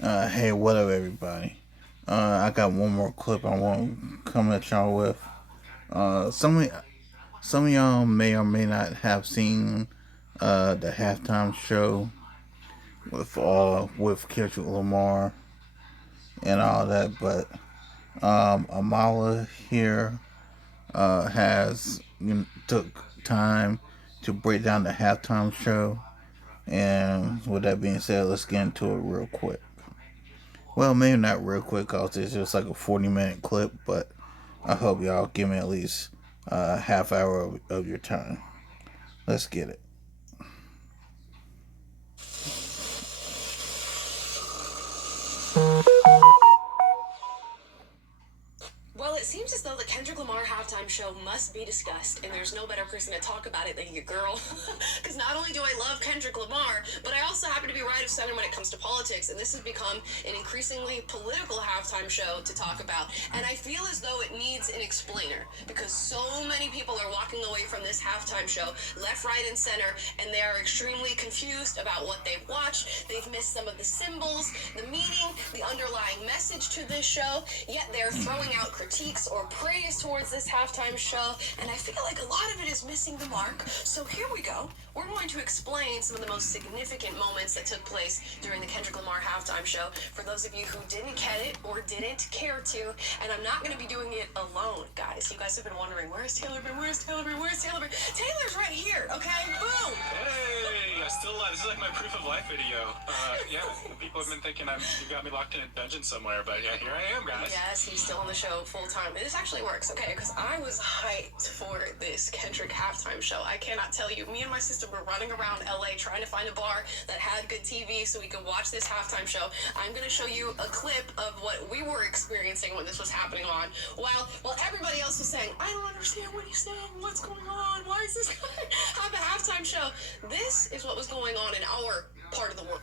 Hey, what up, everybody? I got one more clip I want to come at y'all with. Uh, some of, some of y'all may or may not have seen the halftime show with Kendrick Lamar and all that, but Amala here has took time to break down the halftime show. And with that being said, let's get into it real quick. Well, maybe not real quick, cause it's just like a 40-minute clip, but I hope y'all give me at least a half hour of your time. Let's get it. Well, it seems as though the Kendrick Lamar halftime show must be discussed, and there's no better person to talk about it than your girl. Because not only do I love Kendrick Lamar, but I also happen to be right of center when it comes to politics, and this has become an increasingly political halftime show to talk about. And I feel as though it needs an explainer, because so many people are walking away from this halftime show, left, right, and center, and they are extremely confused about what they've watched. They've missed some of the symbols, the meaning, the underlying message to this show, yet they're throwing out critiques or praise towards this halftime show, and I feel like a lot of it is missing the mark. So here we go. We're going to explain some of the most significant moments that took place during the Kendrick Lamar halftime show for those of you who didn't get it or didn't care to, and I'm not going to be doing it alone, guys. You guys have been wondering, where's Taylor been? Where's Taylor been? Where's Taylor been? Taylor's right here, okay? Boom! Hey, I'm still alive. This is like my proof of life video. Yeah, people have been thinking you got me locked in a dungeon somewhere, but yeah, here I am, guys. Yes, he's still on the show full time. This actually works, okay? Because I was hyped for this Kendrick halftime show. I cannot tell you. Me and my sister were running around LA trying to find a bar that had good TV so we could watch this halftime show. I'm going to show you a clip of what we were experiencing when this was happening on. While everybody else was saying, I don't understand what he's saying. What's going on? Why is this guy have a halftime show? This is what was going on in our part of the world.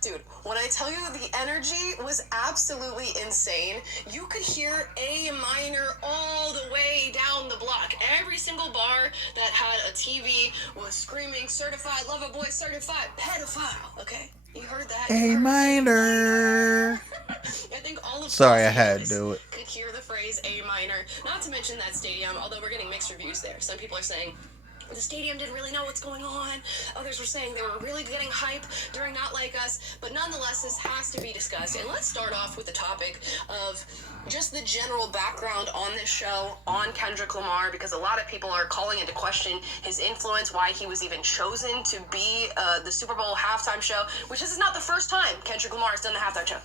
Dude, when I tell you the energy was absolutely insane, you could hear A minor all the way down the block. Every single bar that had a TV was screaming, certified lover boy, certified pedophile. Okay? You heard that? A minor. I think all of Sorry, I Los had to Angeles do it. could hear the phrase A minor. Not to mention that stadium, although we're getting mixed reviews there. Some people are saying the stadium didn't really know what's going on. Others were saying they were really getting hype during Not Like Us. But nonetheless, this has to be discussed. And let's start off with the topic of just the general background on this show, on Kendrick Lamar, because a lot of people are calling into question his influence, why he was even chosen to be the Super Bowl halftime show, which this is not the first time Kendrick Lamar has done the halftime show.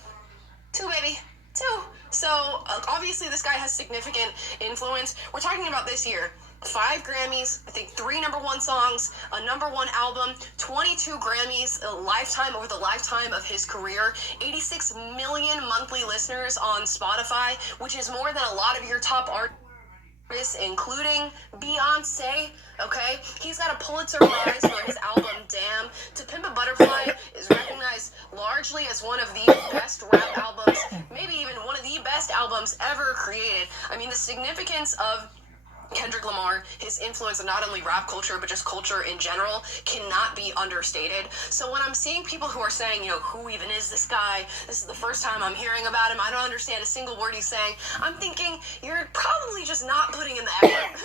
Two, baby. Two. So, obviously, this guy has significant influence. We're talking about this year. 5 Grammys, I think 3 #1 songs, a #1 album, 22 Grammys over the lifetime of his career, 86 million monthly listeners on Spotify, which is more than a lot of your top artists, including Beyonce. Okay, he's got a Pulitzer Prize for his album Damn. To Pimp a Butterfly is recognized largely as one of the best rap albums, maybe even one of the best albums ever created. I mean, the significance of Kendrick Lamar, his influence of not only rap culture, but just culture in general, cannot be understated. So when I'm seeing people who are saying, who even is this guy? This is the first time I'm hearing about him. I don't understand a single word he's saying. I'm thinking, you're probably just not putting in the effort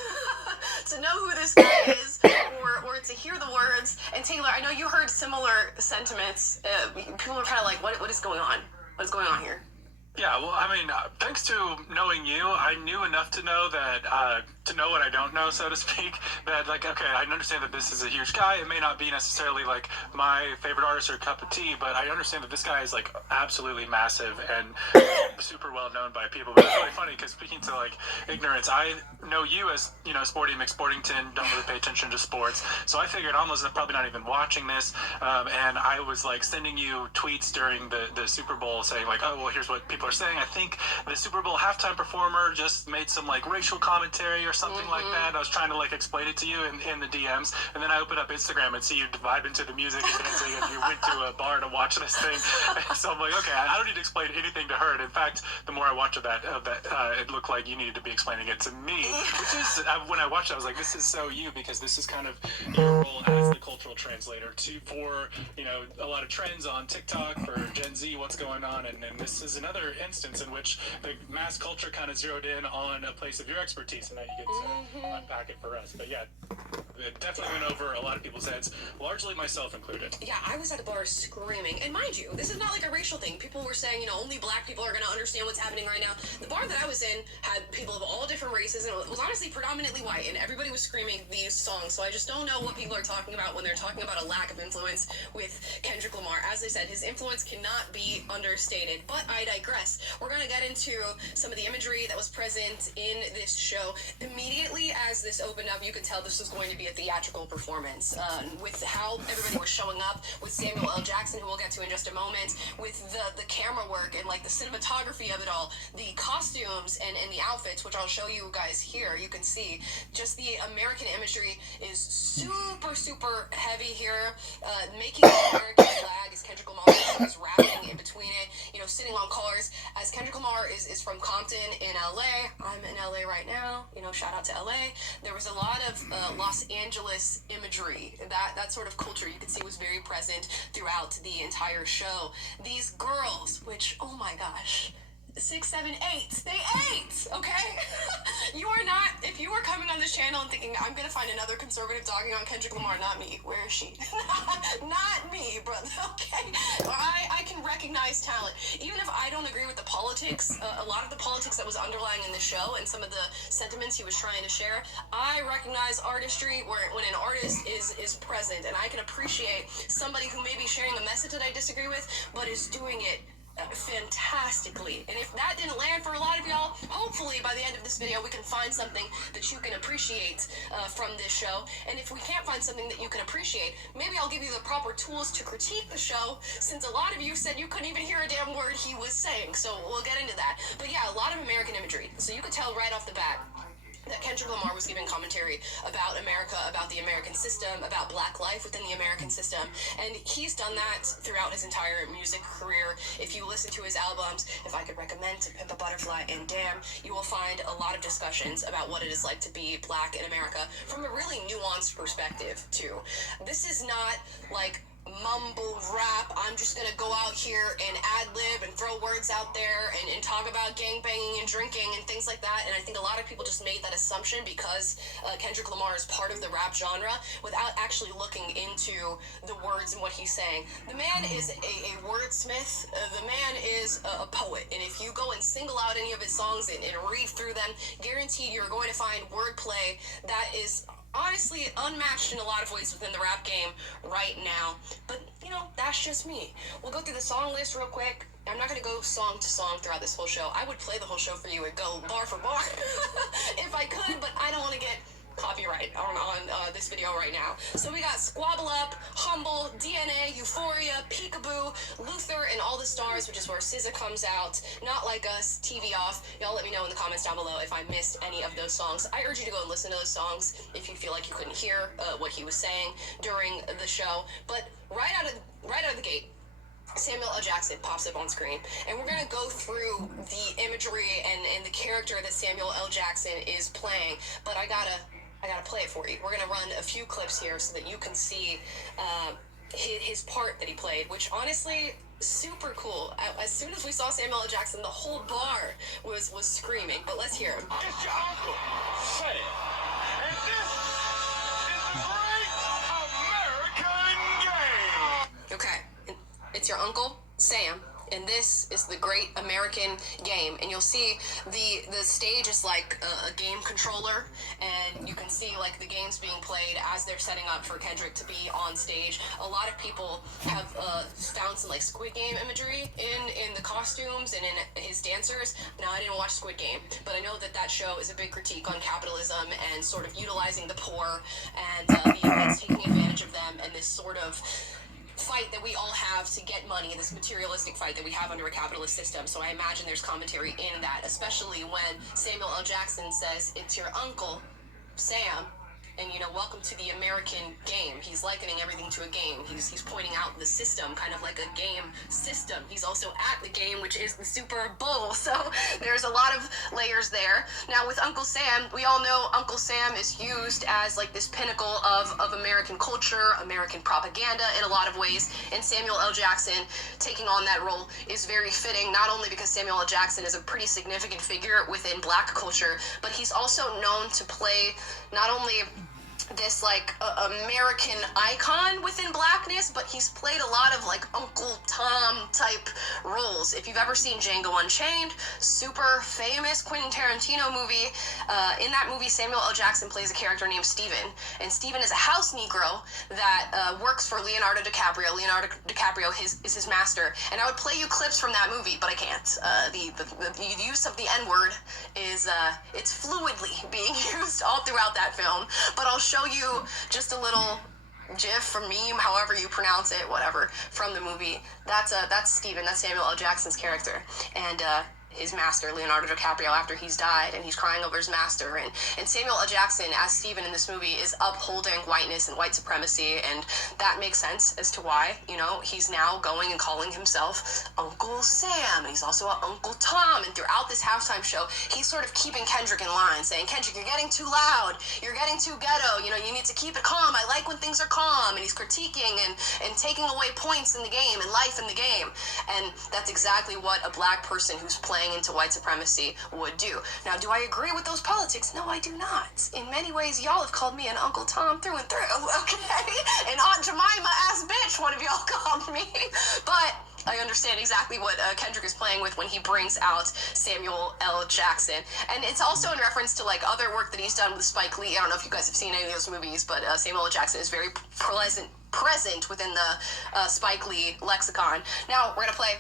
to know who this guy is or to hear the words. And Taylor, I know you heard similar sentiments. People are kind of like, what is going on? What is going on here? Yeah, well, I mean, thanks to knowing you, I knew enough to know that, to know what I don't know, so to speak, that, like, okay, I understand that this is a huge guy. It may not be necessarily, like, my favorite artist or cup of tea, but I understand that this guy is, like, absolutely massive and super well known by people. But it's really funny, because speaking to, like, ignorance, I know you as, Sporty McSportington, don't really pay attention to sports, so I figured Alma's probably not even watching this, and I was, like, sending you tweets during the Super Bowl saying, like, oh, well, here's what people are saying. I think the Super Bowl halftime performer just made some like racial commentary or something like that. I was trying to like explain it to you in the DMs, and then I open up Instagram and see you vibing to the music and dancing, and you went to a bar to watch this thing. So I'm like, okay, I don't need to explain anything to her. And in fact, the more I watched of that, it looked like you needed to be explaining it to me, which is when I watched it, I was like, this is so you, because this is kind of your role as the cultural translator for a lot of trends on TikTok for Gen Z, what's going on, and this is another instance in which the mass culture kind of zeroed in on a place of your expertise, and now you get to unpack it for us. But yeah, it definitely went over a lot of people's heads, largely myself included. Yeah, I was at the bar screaming. And mind you, this is not like a racial thing. People were saying, only black people are going to understand what's happening right now. The bar that I was in had people of all different races, and it was honestly predominantly white, and everybody was screaming these songs. So I just don't know what people are talking about when they're talking about a lack of influence with Kendrick Lamar. As I said, his influence cannot be understated, but I digress. We're going to get into some of the imagery that was present in this show. Immediately as this opened up, you could tell this was going to be a theatrical performance, with how everybody was showing up, with Samuel L. Jackson, who we'll get to in just a moment, with the camera work and like the cinematography of it all, the costumes and the outfits, which I'll show you guys here. You can see just the American imagery is super, super heavy here, making the American flag as Kendrick Lamar is rapping in between it, sitting on cars, as Kendrick Lamar is from Compton in LA. I'm in LA right now, shout out to LA. There was a lot of Los Angeles imagery. That sort of culture you could see was very present throughout the entire show. These girls, which, oh my gosh, 6, 7, 8. They ate, okay? You are not, if you are coming on this channel and thinking, I'm gonna find another conservative dogging on Kendrick Lamar, not me. Where is she? Not me, brother, okay? I can recognize talent. Even if I don't agree with the politics, a lot of the politics that was underlying in the show and some of the sentiments he was trying to share, I recognize artistry when an artist is present, and I can appreciate somebody who may be sharing a message that I disagree with, but is doing it fantastically. And if that didn't land for a lot of y'all, hopefully by the end of this video we can find something that you can appreciate from this show. And if we can't find something that you can appreciate, maybe I'll give you the proper tools to critique the show, since a lot of you said you couldn't even hear a damn word he was saying. So we'll get into that. But yeah, a lot of American imagery. So you could tell right off the bat that Kendrick Lamar was giving commentary about America, about the American system, about black life within the American system. And he's done that throughout his entire music career. If you listen to his albums, if I could recommend To Pimp a Butterfly and Damn, you will find a lot of discussions about what it is like to be black in America from a really nuanced perspective, too. This is not like mumble rap, I'm just gonna go out here and ad-lib and throw words out there and talk about gangbanging and drinking and things like that. And I think a lot of people just made that assumption because Kendrick Lamar is part of the rap genre without actually looking into the words and what he's saying. The man is a wordsmith. The man is a poet. And if you go and single out any of his songs and read through them, guaranteed you're going to find wordplay that is honestly unmatched in a lot of ways within the rap game right now. But, that's just me. We'll go through the song list real quick. I'm not going to go song to song throughout this whole show. I would play the whole show for you and go bar for bar if I could, but I don't want to get copyright on this video right now. So we got Squabble Up, Humble, DNA, Euphoria, Peekaboo, Luther, and All the Stars, which is where SZA comes out, Not Like Us, TV Off. Y'all let me know in the comments down below if I missed any of those songs. I urge you to go and listen to those songs if you feel like you couldn't hear what he was saying during the show. But right out of the gate, Samuel L. Jackson pops up on screen, and we're going to go through the imagery and the character that Samuel L. Jackson is playing, but I gotta play it for you. We're gonna run a few clips here so that you can see his part that he played, which honestly, super cool. As soon as we saw Samuel L. Jackson, the whole bar was screaming. But let's hear him. It's your uncle, Sam, and this is the Great American Game. Okay, it's your uncle, Sam. And this is the Great American Game. And you'll see the stage is like a game controller, and you can see like the games being played as they're setting up for Kendrick to be on stage. A lot of people have found some like Squid Game imagery in the costumes and in his dancers. Now, I didn't watch Squid Game, but I know that show is a big critique on capitalism and sort of utilizing the poor and the elites taking advantage of them, and this sort of fight that we all have to get money, this materialistic fight that we have under a capitalist system. So I imagine there's commentary in that, especially when Samuel L. Jackson says, "It's your uncle, Sam, and, you know, welcome to the American game." He's likening everything to a game. He's pointing out the system, kind of like a game system. He's also at the game, which is the Super Bowl. So there's a lot of layers there. Now, with Uncle Sam, we all know Uncle Sam is used as like this pinnacle of American culture, American propaganda in a lot of ways. And Samuel L. Jackson taking on that role is very fitting, not only because Samuel L. Jackson is a pretty significant figure within Black culture, but he's also known to play not only this like American icon within Blackness, but he's played a lot of like Uncle Tom type roles. If you've ever seen Django Unchained, super famous Quentin Tarantino movie, in that movie Samuel L. Jackson plays a character named Steven, and Steven is a house Negro that works for Leonardo DiCaprio. Leonardo DiCaprio is his master, and I would play you clips from that movie, but I can't. The use of the N-word is it's fluidly being used all throughout that film, but I'll show you just a little GIF or meme, however you pronounce it, whatever, from the movie. That's Steven, that's Samuel L. Jackson's character, and his master, Leonardo DiCaprio, after he's died, and he's crying over his master. And Samuel L. Jackson, as Steven in this movie, is upholding whiteness and white supremacy, and that makes sense as to why, you know, he's now going and calling himself Uncle Sam, and he's also Uncle Tom, and throughout this halftime show, he's sort of keeping Kendrick in line, saying, "Kendrick, you're getting too loud, you're getting too ghetto, you know, you need to keep it calm, I like when things are calm," and he's critiquing and taking away points in the game and life in the game, and that's exactly what a Black person who's playing into white supremacy would do. Now, do I agree with those politics? No, I do not. In many ways, y'all have called me an Uncle Tom through and through, okay? And Aunt Jemima ass bitch, one of y'all called me. But I understand exactly what Kendrick is playing with when he brings out Samuel L. Jackson. And it's also in reference to like other work that he's done with Spike Lee. I don't know if you guys have seen any of those movies, but Samuel L. Jackson is very present within the Spike Lee lexicon. Now, we're going to play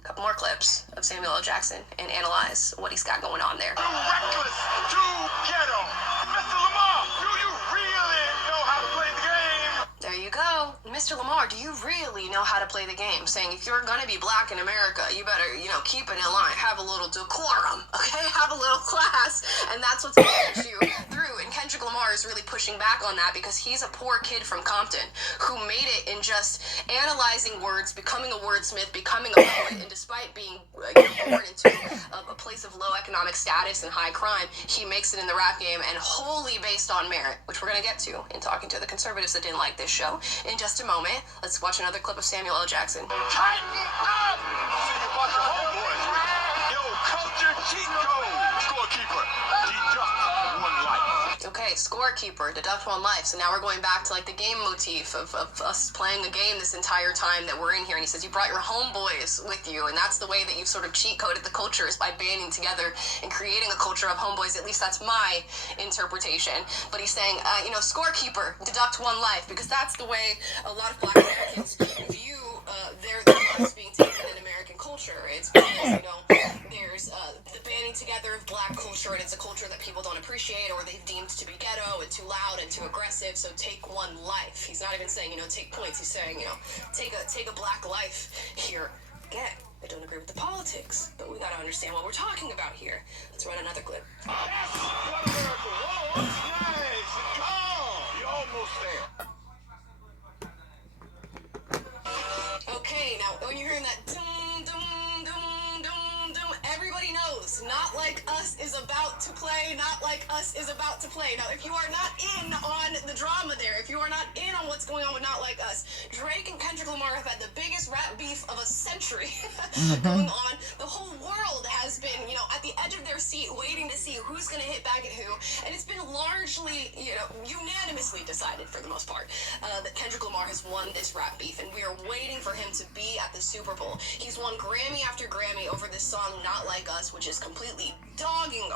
a couple more clips of Samuel L. Jackson and analyze what he's got going on there. Too reckless, too ghetto. Mr. Lamar, do you really know how to play the game? There you go. Mr. Lamar, do you really know how to play the game? Saying if you're gonna be Black in America, you better, you know, keep it in line. Have a little decorum, okay? Have a little class. And that's what's gonna get you through. And Kendrick Lamar is really pushing back on that because he's a poor kid from Compton who made it in just analyzing words, becoming a wordsmith, becoming a poet, and despite being born into a place of low economic status and high crime, he makes it in the rap game, and wholly based on merit, which we're gonna get to in talking to the conservatives that didn't like this show in just a moment. Let's watch another clip of Samuel L. Jackson. Tighten up! See a bunch of homeboys. Yo, culture cheat code. Scorekeeper, deduct 1 life. Okay, scorekeeper, deduct 1 life. So now we're going back to like the game motif of us playing a game this entire time that we're in here. And he says you brought your homeboys with you, and that's the way that you've sort of cheat coded the culture, is by banding together and creating a culture of homeboys. At least that's my interpretation. But he's saying, you know, scorekeeper, deduct 1 life, because that's the way a lot of Black Americans view their lives being taken in American culture. It's because, you know, there's the banding together of Black culture, and it's a culture that people don't appreciate or they've deemed to be ghetto and too loud and too aggressive. So take 1 life. He's not even saying, you know, take points. He's saying, you know, take a Black life here. Again, I don't agree with the politics, but we gotta understand what we're talking about here. Let's run another clip. That's what America wants. Nice and calm. You're almost there. Okay, now when you're hearing that doom, doom, doom, doom, doom, everybody knows Not Like Us is about to play. Not Like Us is about to play. Now, if you are not in on the drama there, if you are not in on what's going on with Not Like Us, Drake and Kendrick Lamar have had the biggest rap beef of a century going on. The whole world has been, you know, at the edge of their seat waiting to see who's going to hit back at who. And it's been largely, you know, unanimously decided for the most part that Kendrick Lamar has won this rap beef. And we are waiting for him to be at the Super Bowl. He's won Grammy after Grammy over this song Not Like Us, which is completely dogging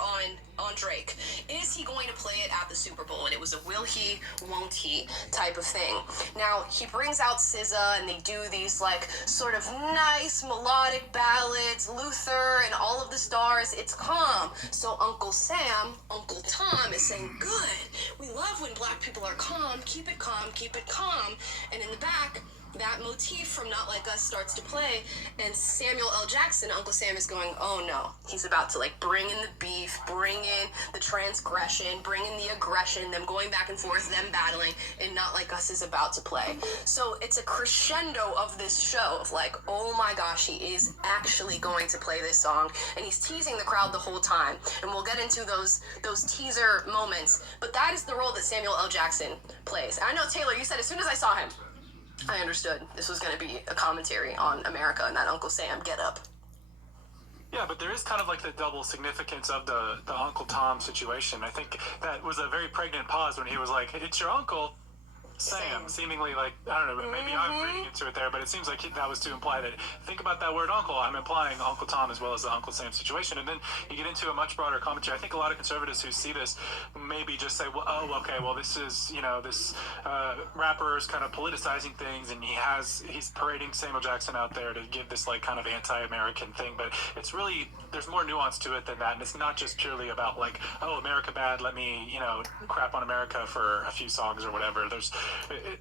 on Drake. Is he going to play it at the Super Bowl? And it was a will he, won't he type of thing. Now, he brings out SZA, and they do these like sort of nice melodic ballads, Luther and all of the stars. It's calm. So Uncle Sam, Uncle Tom is saying, good, we love when Black people are calm. Keep it calm, keep it calm. And in the back, that motif from Not Like Us starts to play, and Samuel L. Jackson, Uncle Sam, is going, oh no. He's about to like bring in the beef, bring in the transgression, bring in the aggression, them going back and forth, them battling, and Not Like Us is about to play. So it's a crescendo of this show of like, oh my gosh, he is actually going to play this song, and he's teasing the crowd the whole time. And we'll get into those teaser moments, but that is the role that Samuel L. Jackson plays. And I know, Taylor, you said as soon as I saw him, I understood this was going to be a commentary on America and that Uncle Sam get up. Yeah, but there is kind of like the double significance of the Uncle Tom situation. I think that was a very pregnant pause when he was like, it's your uncle, Sam, seemingly like, I don't know, maybe I'm reading into it there, but it seems like that was to imply that, think about that word uncle, I'm implying Uncle Tom as well as the Uncle Sam situation. And then you get into a much broader commentary. I think a lot of conservatives who see this maybe just say, well, oh, okay, well, this is, this rapper is kind of politicizing things, and he's parading Samuel Jackson out there to give this like kind of anti-American thing, but it's really, there's more nuance to it than that, and it's not just purely about like, oh, America bad, let me, crap on America for a few songs or whatever.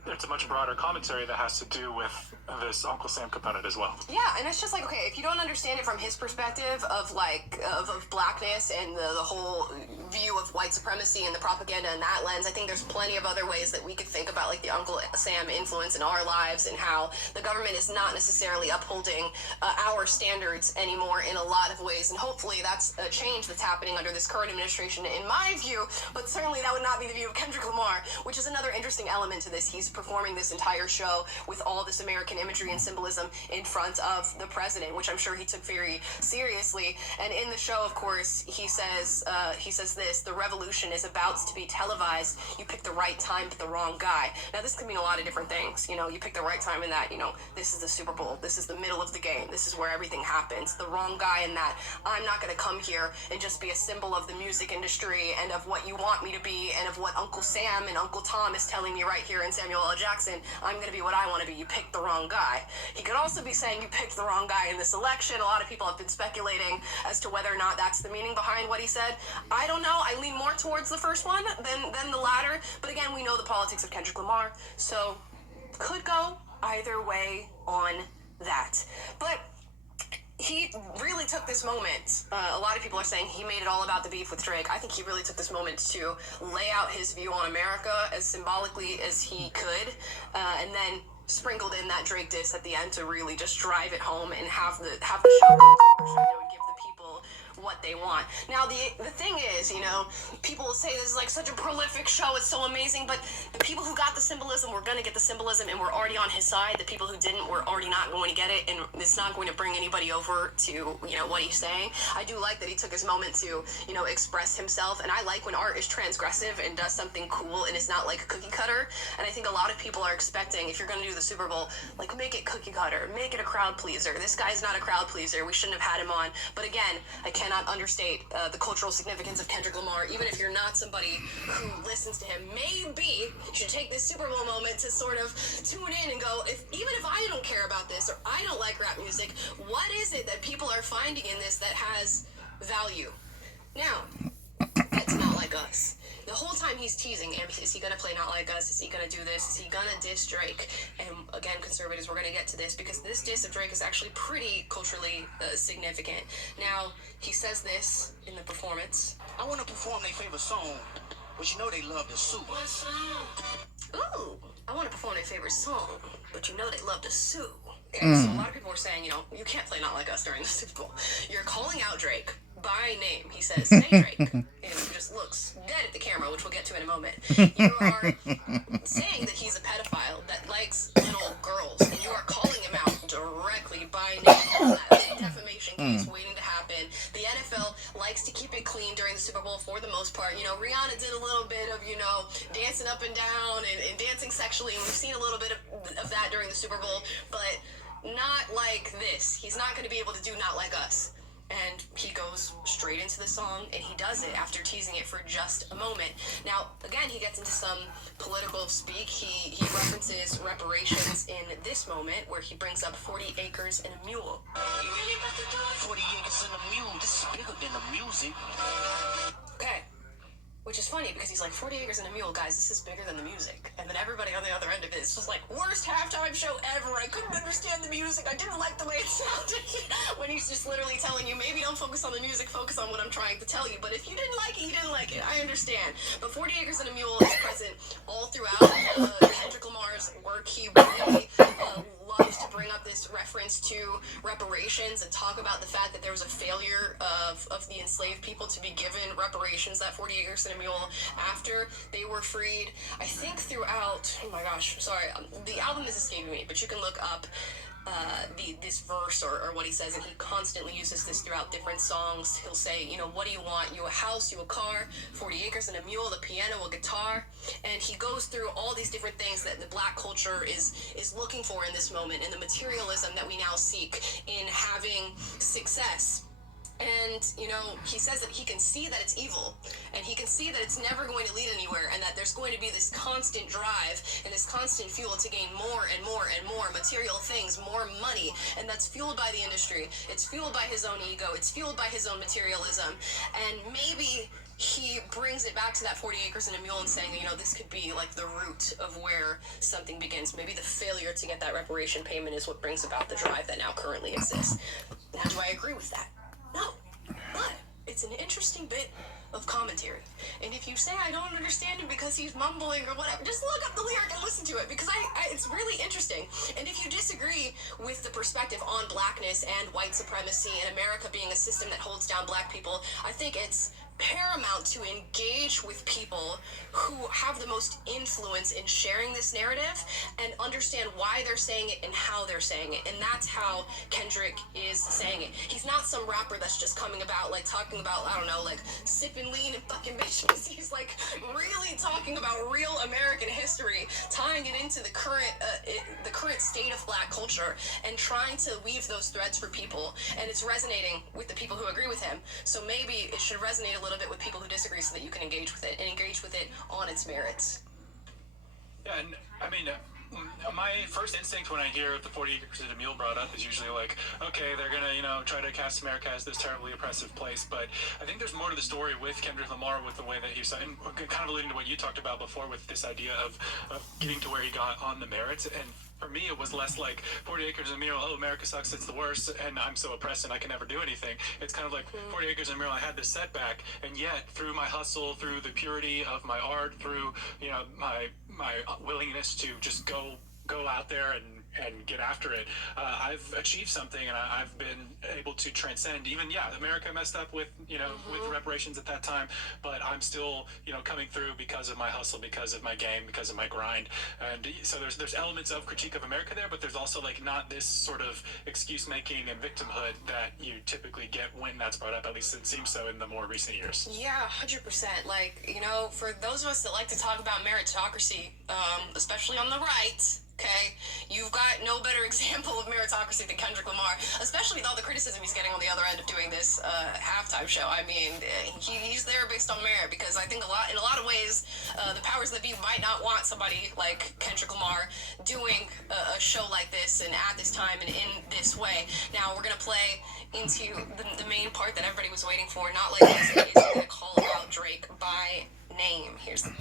It's a much broader commentary that has to do with this Uncle Sam component as well. Yeah, and it's just like, okay, if you don't understand it from his perspective of like of blackness and the whole view of white supremacy and the propaganda in that lens, I think there's plenty of other ways that we could think about like the Uncle Sam influence in our lives and how the government is not necessarily upholding our standards anymore in a lot of ways. And hopefully that's a change that's happening under this current administration, in my view. But certainly that would not be the view of Kendrick Lamar, which is another interesting element to this. He's performing this entire show with all this American imagery and symbolism in front of the president, which I'm sure he took very seriously. And in the show, of course, he says this: the revolution is about to be televised. You picked the right time, but the wrong guy. Now, this could mean a lot of different things. You pick the right time in that, this is the Super Bowl. This is the middle of the game. This is where everything happens. The wrong guy in that, I'm not going to come here and just be a symbol of the music industry and of what you want me to be and of what Uncle Sam and Uncle Tom is telling me right here in Samuel L. Jackson. I'm going to be what I want to be. You picked the wrong guy. He could also be saying you picked the wrong guy in this election. A lot of people have been speculating as to whether or not that's the meaning behind what he said. I don't know. I lean more towards the first one than the latter. But again, we know the politics of Kendrick Lamar, so could go either way on that. But he really took this moment. A lot of people are saying he made it all about the beef with Drake. I think he really took this moment to lay out his view on America as symbolically as he could, and then sprinkled in that Drake diss at the end to really just drive it home and have the show come to a crescendo and give the people what they want. Now, the thing is, people will say this is like such a prolific show, it's so amazing, but the people who got the symbolism were going to get the symbolism and were already on his side. The people who didn't were already not going to get it, and it's not going to bring anybody over to, what he's saying. I do like that he took his moment to, express himself, and I like when art is transgressive and does something cool and it's not like a cookie cutter, and I think a lot of people are expecting, if you're going to do the Super Bowl, like, make it cookie cutter, make it a crowd pleaser. This guy's not a crowd pleaser. We shouldn't have had him on. But again, I cannot understate the cultural significance of Kendrick Lamar. Even if you're not somebody who listens to him, maybe you should take this Super Bowl moment to sort of tune in and go, even if I don't care about this or I don't like rap music, what is it that people are finding in this that has value? Now, it's Not Like Us. The whole time he's teasing, is he going to play Not Like Us? Is he going to do this? Is he going to diss Drake? And again, conservatives, we're going to get to this because this diss of Drake is actually pretty culturally significant. Now, he says this in the performance. I want to perform their favorite song, but they love the soup. Ooh, I want to perform their favorite song, but they love to sue. Okay, so a lot of people are saying, you can't play Not Like Us during the Super Bowl. You're calling out Drake by name. He says, say Drake. And he just looks dead at the camera, which we'll get to in a moment. You are saying that he's a pedophile that likes little girls, and you are calling him out directly by name. That's a defamation case waiting to happen. The NFL likes to keep it clean during the Super Bowl for the most part. Rihanna did a little bit of, dancing up and down and dancing sexually, and we've seen a little bit of that during the Super Bowl, but not like this. He's not going to be able to do Not Like Us. And he goes straight into the song, and he does it after teasing it for just a moment. Now, again, he gets into some political speak. He references reparations in this moment, where he brings up 40 acres and a mule. 40 acres and a mule. This is bigger than the music. Okay. Which is funny because he's like, 40 Acres and a Mule, guys, this is bigger than the music. And then everybody on the other end of it is just like, worst halftime show ever. I couldn't understand the music. I didn't like the way it sounded. When he's just literally telling you, maybe don't focus on the music, focus on what I'm trying to tell you. But if you didn't like it, you didn't like it. I understand. But 40 Acres and a Mule is present all throughout Kendrick Lamar's work. He really loves to bring up this reference to reparations and talk about the fact that there was a failure of the enslaved people to be given reparations, that 40 Acres and a Mule, after they were freed. I think throughout, oh my gosh, sorry, the album is escaping me, but you can look up this verse or what he says, and he constantly uses this throughout different songs. He'll say, you know, what do you want? You a house, you a car, 40 acres and a mule, a piano, a guitar. And he goes through all these different things that the black culture is looking for in this moment, and the materialism that we now seek in having success. And, you know, he says that he can see that it's evil, and he can see that it's never going to lead anywhere, and that there's going to be this constant drive and this constant fuel to gain more and more and more material things, more money, and that's fueled by the industry. It's fueled by his own ego. It's fueled by his own materialism. And maybe he brings it back to that 40 acres and a mule and saying, you know, this could be like the root of where something begins. Maybe the failure to get that reparation payment is what brings about the drive that now currently exists. Now, do I agree with that? No, but it's an interesting bit of commentary. And if you say I don't understand him because he's mumbling or whatever, just look up the lyric and listen to it, because it's really interesting. And if you disagree with the perspective on blackness and white supremacy and America being a system that holds down black people, I think it's paramount to engage with people who have the most influence in sharing this narrative and understand why they're saying it and how they're saying it. And that's how Kendrick is saying it. He's not some rapper that's just coming about like talking about, I don't know, like sipping lean and fucking bitches. He's like really talking about real American history, tying it into the current state of black culture and trying to weave those threads for people. And it's resonating with the people who agree with him. So maybe it should resonate a little bit with people who disagree so that you can engage with it and engage with it on its merits. Yeah, and I mean, my first instinct when I hear the 40 acres and a mule brought up is usually like, okay, they're gonna, you know, try to cast America as this terribly oppressive place. But I think there's more to the story with Kendrick Lamar, with the way that he's, and kind of alluding to what you talked about before with this idea of getting to where he got on the merits. And for me, it was less like 40 acres and a mule, oh, America sucks, it's the worst, and I'm so oppressed and I can never do anything. It's kind of like 40 acres and a mule, I had this setback, and yet through my hustle, through the purity of my art, through, you know, my willingness to just go out there and get after it, I've achieved something, and I've been able to transcend. Even, America messed up with, with reparations at that time, but I'm still, coming through because of my hustle, because of my game, because of my grind. And so there's elements of critique of America there, but there's also like not this sort of excuse making and victimhood that you typically get when that's brought up. At least it seems so in the more recent years. Yeah, 100%. Like, for those of us that like to talk about meritocracy, especially on the right, okay, you've got no better example of meritocracy than Kendrick Lamar, especially with all the criticism he's getting on the other end of doing this halftime show. I mean, he's there based on merit, because I think in a lot of ways, the powers that be might not want somebody like Kendrick Lamar doing a show like this and at this time and in this way. Now, we're going to play into the main part that everybody was waiting for. Not like this, we're going to call out Drake by name. Here's the...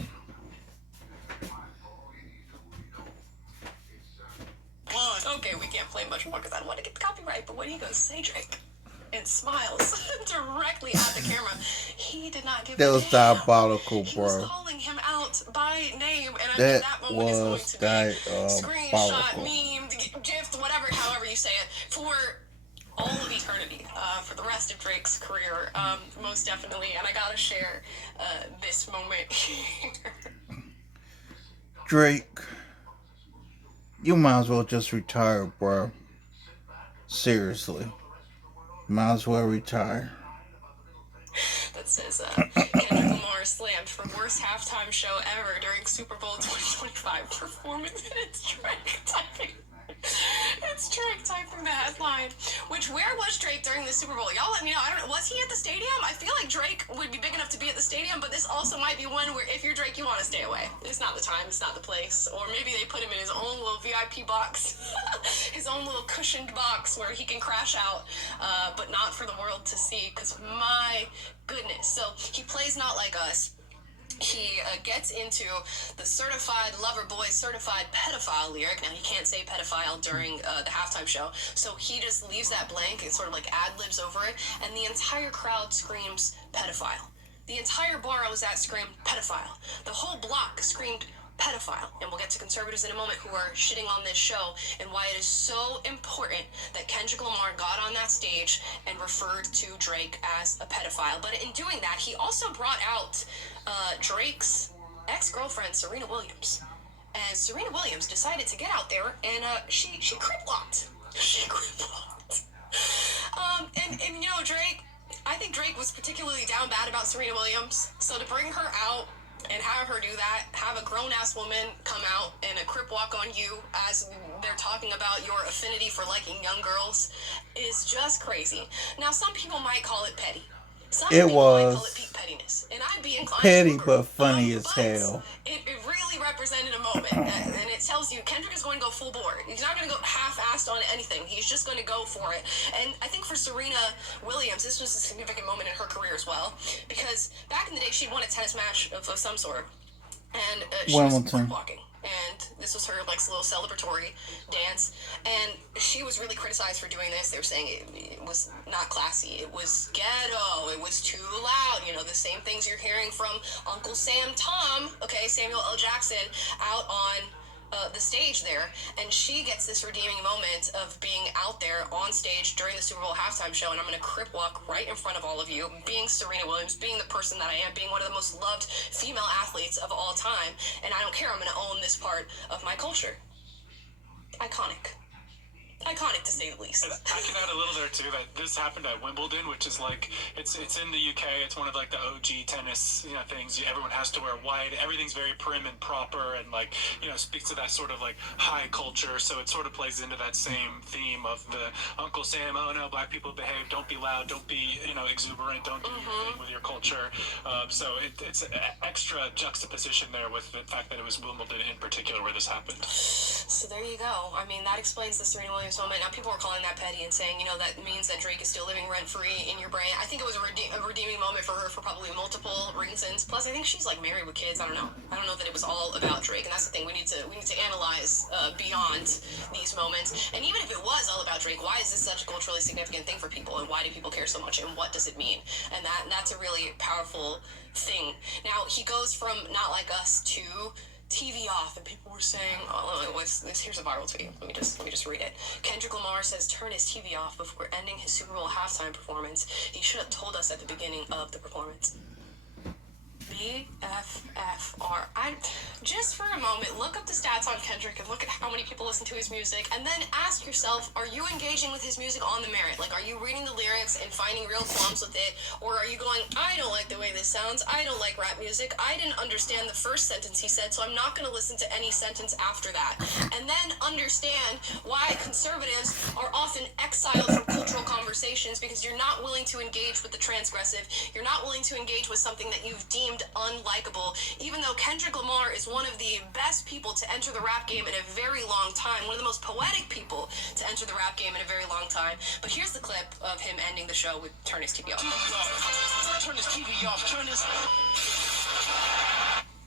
Okay, we can't play much more because I don't want to get the copyright, but when he goes, "Say Drake," and smiles directly at the camera, he did not give that was diabolical, he bro. was calling him out by name, and I mean, that moment is going to be screenshot, meme, GIF, whatever, however you say it, for all of eternity, for the rest of Drake's career, most definitely. And I gotta share this moment here. Drake, you might as well just retire, bro. Seriously. Might as well retire. That says, Kendrick Lamar slammed for worst halftime show ever during Super Bowl 2025 performance. And it's Drake typing. It's Drake typing the headline. Where was Drake during the Super Bowl? Y'all let me know. I don't know. Was he at the stadium? I feel like Drake would be big enough to be at the stadium, but this also might be one where if you're Drake, you want to stay away. It's not the time. It's not the place. Or maybe they put him in his own little VIP box, his own little cushioned box where he can crash out, but not for the world to see, because my goodness. So he plays Not Like Us. he gets into the certified lover boy, certified pedophile lyric. Now, he can't say pedophile during the halftime show, so he just leaves that blank and sort of like ad-libs over it, and the entire crowd screams pedophile. The entire bar I was at screamed pedophile. The whole block screamed pedophile. And we'll get to conservatives in a moment who are shitting on this show and why it is so important that Kendrick Lamar got on that stage and referred to Drake as a pedophile. But in doing that, he also brought out Drake's ex-girlfriend, Serena Williams. And Serena Williams decided to get out there and she crip-walked. She crip-walked. And you know, I think Drake was particularly down bad about Serena Williams. So to bring her out and have her do that, have a grown-ass woman come out and a crip walk on you as they're talking about your affinity for liking young girls is just crazy. Now, some people might call it petty. Some It people might call was it peak pettiness. And I'd be inclined petty to agree. but funny as But hell. It really represented a moment. And it tells you Kendrick is going to go full bore. He's not going to go half-assed on anything. He's just going to go for it. And I think for Serena Williams, this was a significant moment in her career as well. Because back in the day, she'd won a tennis match of some sort. And she was Wimbledon. walking. And this was her like little celebratory dance, and she was really criticized for doing this. They were saying it was not classy, it was ghetto, it was too loud, you know, the same things you're hearing from Uncle Sam Tom, okay, Samuel L. Jackson, out on the stage there. And she gets this redeeming moment of being out there on stage during the Super Bowl halftime show, and I'm going to crip walk right in front of all of you, being Serena Williams, being the person that I am, being one of the most loved female athletes of all time, and I don't care, I'm going to own this part of my culture. Iconic. Iconic, to say the least. And I can add a little there too that this happened at Wimbledon, which is like it's in the UK. It's one of like the OG tennis things. Everyone has to wear white. Everything's very prim and proper, and like speaks to that sort of like high culture. So it sort of plays into that same theme of the Uncle Sam. Oh no, black people behave. Don't be loud. Don't be exuberant. Don't do your thing with your culture. So it's an extra juxtaposition there with the fact that it was Wimbledon in particular where this happened. So there you go. I mean, that explains the Serena Williams moment. Now, people were calling that petty and saying, that means that Drake is still living rent-free in your brain. I think it was a redeeming moment for her for probably multiple reasons. Plus, I think she's, like, married with kids. I don't know that it was all about Drake, and that's the thing. We need to analyze beyond these moments. And even if it was all about Drake, why is this such a culturally significant thing for people, and why do people care so much, and what does it mean? And that's a really powerful thing. Now, he goes from Not Like Us to TV off, and people were saying, what's this? Here's a viral tweet. Let me just read it. Kendrick Lamar says turn his TV off before ending his Super Bowl halftime performance. He should have told us at the beginning of the performance. BFFR. Just for a moment, look up the stats on Kendrick and look at how many people listen to his music, and then ask yourself, are you engaging with his music on the merit? Like, are you reading the lyrics and finding real qualms with it? Or are you going, I don't like the way this sounds, I don't like rap music, I didn't understand the first sentence he said, so I'm not going to listen to any sentence after that. And then understand why conservatives are often exiled from cultural conversations, because you're not willing to engage with the transgressive, you're not willing to engage with something that you've deemed unlikable, even though Kendrick Lamar is one of the best people to enter the rap game in a very long time, one of the most poetic people to enter the rap game in a very long time. But here's the clip of him ending the show with Turn His TV Off. Turn this TV off. Turn this.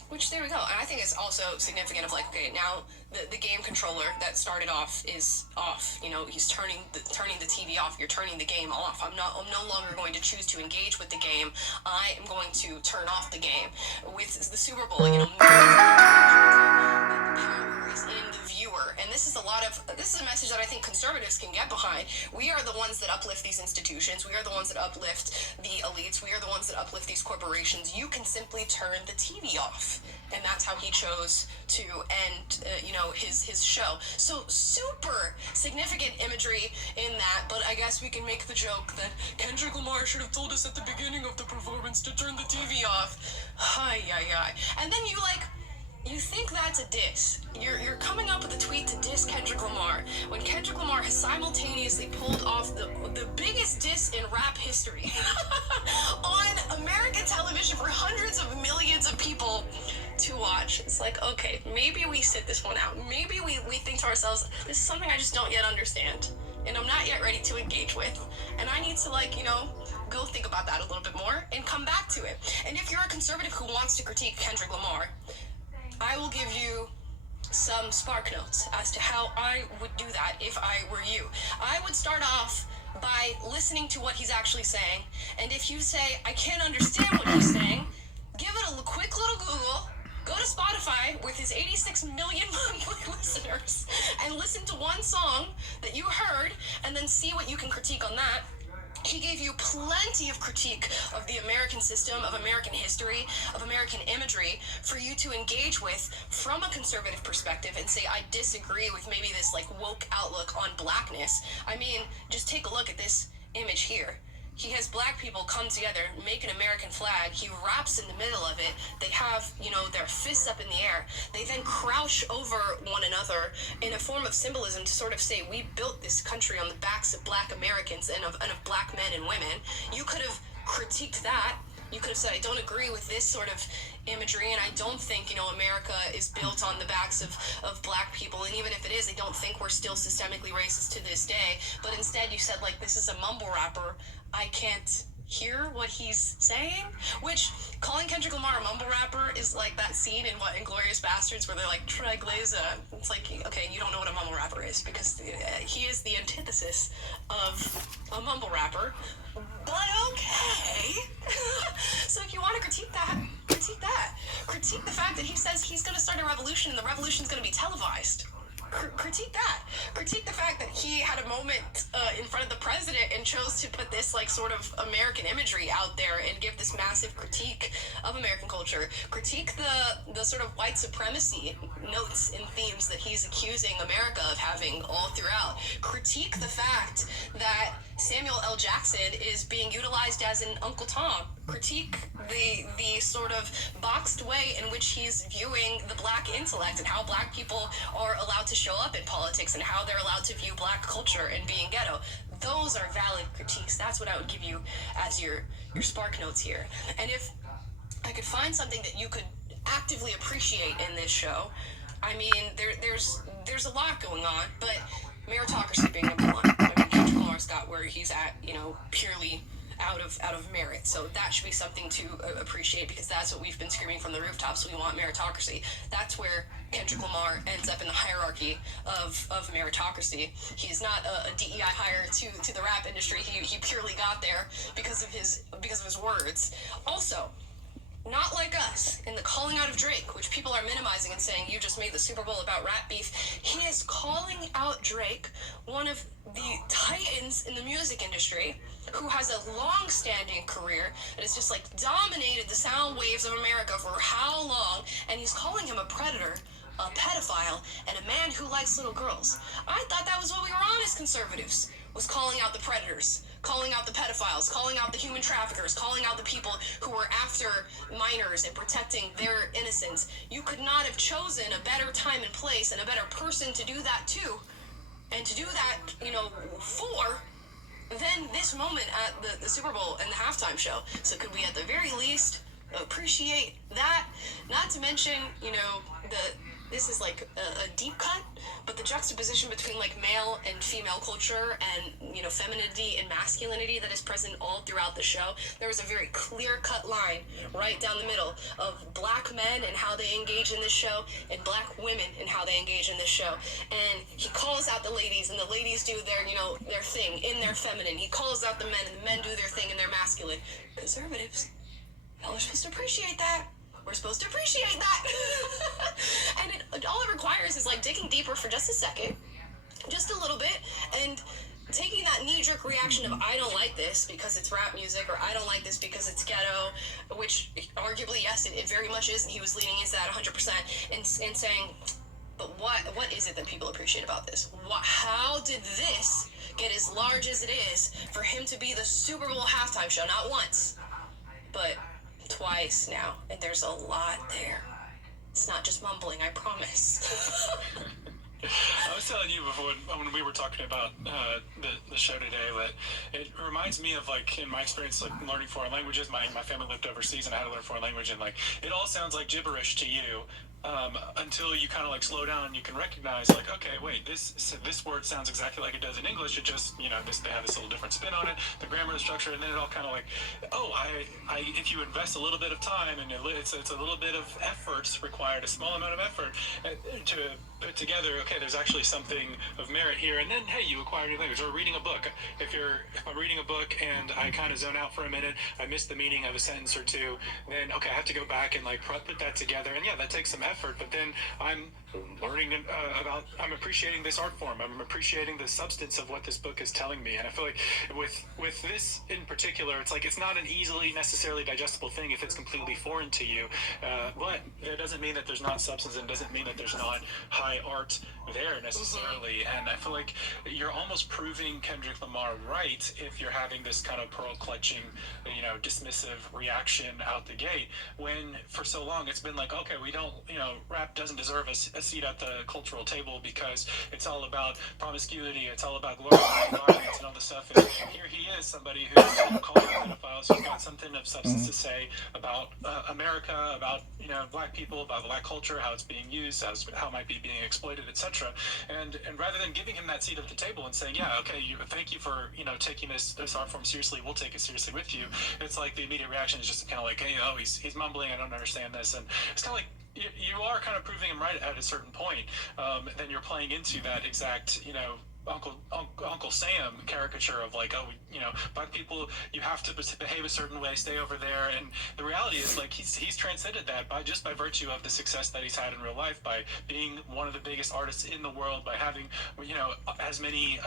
Which, there we go. And I think it's also significant of like, okay, now the game controller that started off is off. He's turning the TV off. You're turning the game off. I'm no longer going to choose to engage with the game. I am going to turn off the game. With the Super Bowl, the power is in the viewer. And this is a message that I think conservatives can get behind. We are the ones that uplift these institutions. We are the ones that uplift the elites. We are the ones that uplift these corporations. You can simply turn the TV off. And that's how he chose to end, his show. So super significant imagery in that, but I guess we can make the joke that Kendrick Lamar should have told us at the beginning of the performance to turn the TV off. Hi. And then you think that's a diss. You're coming up with a tweet to diss Kendrick Lamar when Kendrick Lamar has simultaneously pulled off the biggest diss in rap history on American television for hundreds of millions of people to watch. It's like, okay, maybe we sit this one out. Maybe we think to ourselves, this is something I just don't yet understand. and I'm not yet ready to engage with. And I need to, like, you know, go think about that a little bit more and come back to it. And if you're a conservative who wants to critique Kendrick Lamar, I will give you some spark notes as to how I would do that if I were you. I would start off by listening to what he's actually saying, and if you say, I can't understand what he's saying, give it a quick little Google, go to Spotify with his 86 million monthly listeners, and listen to one song that you heard, and then see what you can critique on that. He gave you plenty of critique of the American system, of American history, of American imagery for you to engage with from a conservative perspective and say, I disagree with maybe this like woke outlook on blackness. I mean, just take a look at this image here. He has black people come together, make an American flag. He raps in the middle of it. They have, you know, their fists up in the air. They then crouch over one another in a form of symbolism to sort of say, we built this country on the backs of black Americans and of black men and women. You could have critiqued that. You could have said, I don't agree with this sort of imagery, and I don't think, you know, America is built on the backs of black people, and even if it is, I don't think we're still systemically racist to this day. But instead you said, like, this is a mumble rapper. I can't hear what he's saying, which calling Kendrick Lamar a mumble rapper is like that scene in Inglourious Bastards where they're like, Troy Glazer. It's like, okay, you don't know what a mumble rapper is, because he is the antithesis of a mumble rapper. But okay. So if you want to critique that, critique that. Critique the fact that he says he's going to start a revolution and the revolution's going to be televised. Critique that. Critique the fact that he had a moment in front of the president and chose to put this like sort of American imagery out there and give this massive critique of American culture. Critique the sort of white supremacy notes and themes that he's accusing America of having all throughout. Critique the fact that Samuel L. Jackson is being utilized as an Uncle Tom. Critique the sort of boxed way in which he's viewing the black intellect and how black people are allowed to show up in politics and how they're allowed to view black culture and being ghetto. Those are valid critiques. That's what I would give you as your spark notes here. And if I could find something that you could actively appreciate in this show, I mean, there's a lot going on, but meritocracy being number one. I mean, Kendrick Lamar's got where he's at, you know, purely out of merit. So that should be something to appreciate, because that's what we've been screaming from the rooftops. We want meritocracy. That's where Kendrick Lamar ends up in the hierarchy of meritocracy. He's not a DEI hire to the rap industry. He purely got there because of his words. Also, not like us in the calling out of Drake, which people are minimizing and saying, you just made the Super Bowl about rap beef. He is calling out Drake, one of the titans in the music industry, who has a long-standing career that has just like dominated the sound waves of America for how long, and he's calling him a predator, a pedophile, and a man who likes little girls. I thought that was what we were on as conservatives, was calling out the predators, calling out the pedophiles, calling out the human traffickers, calling out the people who were after minors and protecting their innocence. You could not have chosen a better time and place and a better person to do that to, and to do that, you know, for, than this moment at the Super Bowl and the halftime show. So could we at the very least appreciate that? Not to mention, you know, this is like a deep cut, but the juxtaposition between like male and female culture and, you know, femininity and masculinity that is present all throughout the show. There was a very clear-cut line right down the middle of black men and how they engage in this show, and black women and how they engage in this show. And he calls out the ladies, and the ladies do their, you know, their thing in their feminine. He calls out the men, and the men do their thing in their masculine. Conservatives, y'all are supposed to appreciate that. We're supposed to appreciate that. And all it requires is like digging deeper for just a second, just a little bit, and taking that knee-jerk reaction of I don't like this because it's rap music, or I don't like this because it's ghetto, which arguably, yes, it very much is, and he was leaning into that 100%, and saying, but what is it that people appreciate about this? How did this get as large as it is for him to be the Super Bowl halftime show? Not once, but twice now, and there's a lot there. It's not just mumbling, I promise. I was telling you before when we were talking about the show today that it reminds me of, like, in my experience, like learning foreign languages. My family lived overseas and I had to learn foreign language, and like it all sounds like gibberish to you, until you kind of like slow down and you can recognize like, okay, wait, this word sounds exactly like it does in English. It just, you know, they have this little different spin on it, the grammar, the structure, and then it all kind of like, oh, if you invest a little bit of time and it's a little bit of effort required, a small amount of effort to put together, okay, there's actually something of merit here, and then hey, you acquire new language. Or reading a book. If I'm reading a book and I kind of zone out for a minute, I miss the meaning of a sentence or two, then okay, I have to go back and like put that together, and yeah, that takes some effort, but then I'm learning I'm appreciating this art form. I'm appreciating the substance of what this book is telling me, and I feel like with this in particular, it's like it's not an easily necessarily digestible thing if it's completely foreign to you, but it doesn't mean that there's not substance, and it doesn't mean that there's not high art there necessarily. And I feel like you're almost proving Kendrick Lamar right if you're having this kind of pearl clutching, you know, dismissive reaction out the gate, when for so long it's been like, okay, we don't, you know, rap doesn't deserve a seat at the cultural table because it's all about promiscuity, it's all about glorifying violence and all this stuff. And here he is, somebody who's calling pedophiles, who's got something of substance to say about America, about, you know, black people, about black culture, how it's being used, how it might be being exploited, etc. And rather than giving him that seat at the table and saying, yeah, okay, thank you for, you know, taking this art form seriously, we'll take it seriously with you, it's like the immediate reaction is just kind of like, hey, oh, he's mumbling, I don't understand this. And it's kind of like you are kind of proving him right at a certain point. Then you're playing into that exact, you know, Uncle Sam caricature of like, oh, you know, black people, you have to behave a certain way, stay over there. And the reality is like he's transcended that by virtue of the success that he's had in real life, by being one of the biggest artists in the world, by having, you know, as many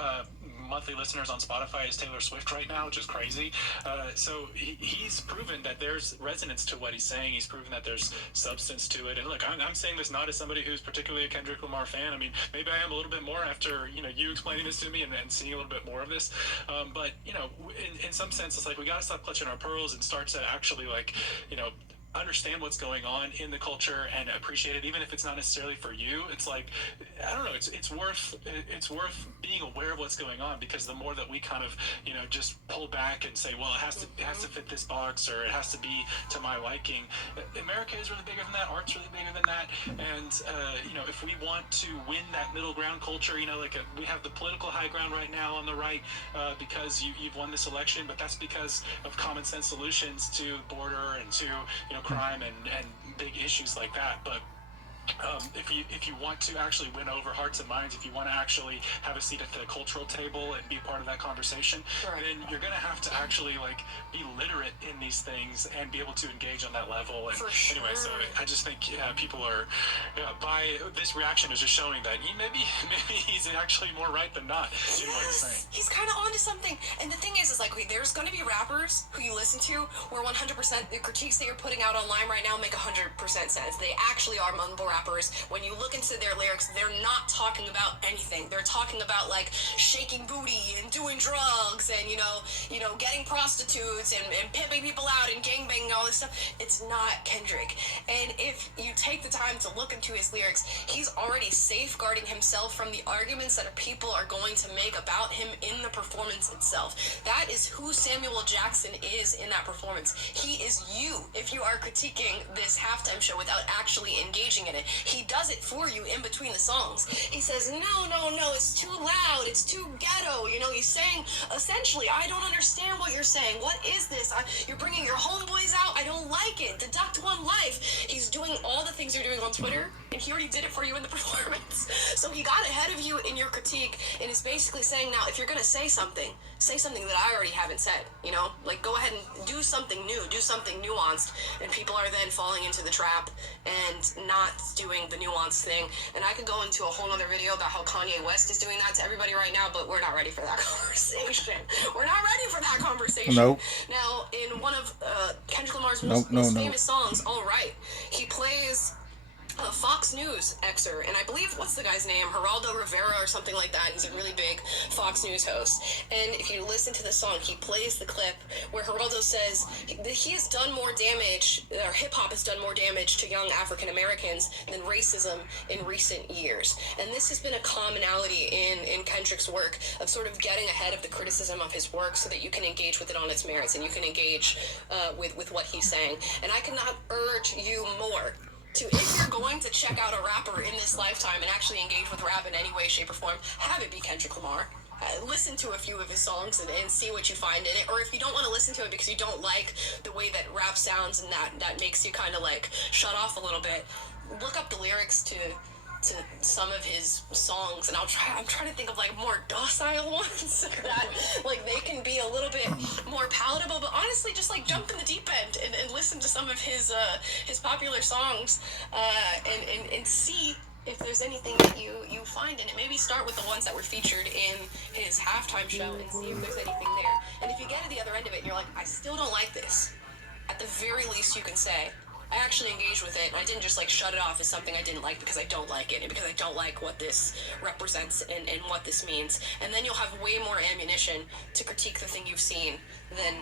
monthly listeners on Spotify as Taylor Swift right now, which is crazy. So he's proven that there's resonance to what he's saying. He's proven that there's substance to it. And look, I'm saying this not as somebody who's particularly a Kendrick Lamar fan. I mean, maybe I am a little bit more after, you know, you explaining this to me and seeing a little bit more of this. But, you know, in some sense, it's like we got to stop clutching our pearls and start to actually, like, you know, understand what's going on in the culture and appreciate it, even if it's not necessarily for you. It's like, I don't know, it's worth being aware of what's going on, because the more that we kind of, you know, just pull back and say, well, it has to fit this box, or it has to be to my liking. America is really bigger than that. Art's really bigger than that. And you know, if we want to win that middle ground culture, you know, like we have the political high ground right now on the right, because you've won this election, but that's because of common sense solutions to border and to, you know, crime and big issues like that. But if you want to actually win over hearts and minds, if you want to actually have a seat at the cultural table and be part of that conversation, Right. then you're going to have to actually like be literate in these things and be able to engage on that level. And For sure. anyway, so I just think people are by this reaction is just showing that maybe he's actually more right than not in what he's saying. He's kind of onto something. And the thing is like, there's going to be rappers who you listen to where 100% the critiques that you're putting out online right now make 100% sense. They actually are mumble rappers. When you look into their lyrics, they're not talking about anything. They're talking about like shaking booty and doing drugs and, you know, getting prostitutes and pimping people out and gangbanging and all this stuff. It's not Kendrick. And if you take the time to look into his lyrics, he's already safeguarding himself from the arguments that people are going to make about him in the performance itself. That is who Samuel Jackson is in that performance. He is you if you are critiquing this halftime show without actually engaging in it. He does it for you in between the songs. He says, no, it's too loud, it's too ghetto. You know, he's saying, essentially, I don't understand what you're saying. What is this? You're bringing your homeboys out? I don't like it. Deduct one life. He's doing all the things you're doing on Twitter, and he already did it for you in the performance. So he got ahead of you in your critique, and is basically saying, now, if you're going to say something that I already haven't said, you know? Like, go ahead and do something new, do something nuanced, and people are then falling into the trap and not doing the nuanced thing. And I could go into a whole other video about how Kanye West is doing that to everybody right now, but we're not ready for that conversation. We're not ready for that conversation. Nope. Now, in one of Kendrick Lamar's most famous songs, All Right, he plays a Fox News excerpt, and I believe, what's the guy's name? Geraldo Rivera or something like that. He's a really big Fox News host. And if you listen to the song, he plays the clip where Geraldo says he has done more damage, or hip-hop has done more damage to young African Americans than racism in recent years. And this has been a commonality in Kendrick's work of sort of getting ahead of the criticism of his work so that you can engage with it on its merits and you can engage with what he's saying. And I cannot urge you more if you're going to check out a rapper in this lifetime and actually engage with rap in any way, shape, or form, have it be Kendrick Lamar. Listen to a few of his songs and see what you find in it. Or if you don't want to listen to it because you don't like the way that rap sounds and that makes you kind of like shut off a little bit, look up the lyrics to some of his songs, and I'm trying to think of like more docile ones that like they can be a little bit more palatable. But honestly, just like jump in the deep end and listen to some of his popular songs and see if there's anything that you find in it. Maybe start with the ones that were featured in his halftime show and see if there's anything there. And if you get to the other end of it and you're like, I still don't like this, at the very least you can say, I actually engaged with it, and I didn't just like shut it off as something I didn't like because I don't like it and because I don't like what this represents and what this means. And then you'll have way more ammunition to critique the thing you've seen than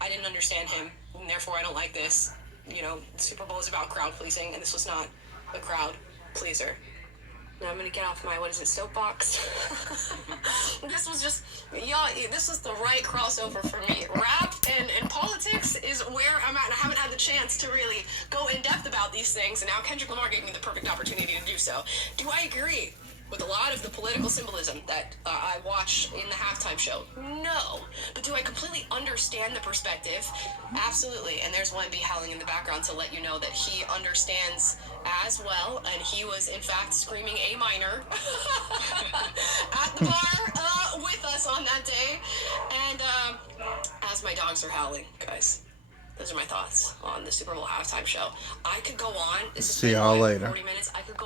I didn't understand him, and therefore I don't like this. You know, Super Bowl is about crowd pleasing, and this was not a crowd pleaser. Now I'm gonna get off my, soapbox. This was just, y'all, this was the right crossover for me. Rap and politics is where I'm at, and I haven't had the chance to really go in depth about these things, and now Kendrick Lamar gave me the perfect opportunity to do so. Do I agree with a lot of the political symbolism that I watched in the halftime show? No. But do I completely understand the perspective? Absolutely. And there's one bee howling in the background to let you know that he understands as well, and he was in fact screaming A minor at the bar with us on that day. And as my dogs are howling, guys, those are my thoughts on the Super Bowl halftime show. I could go on. This has See been y'all like later. 40 minutes. I could go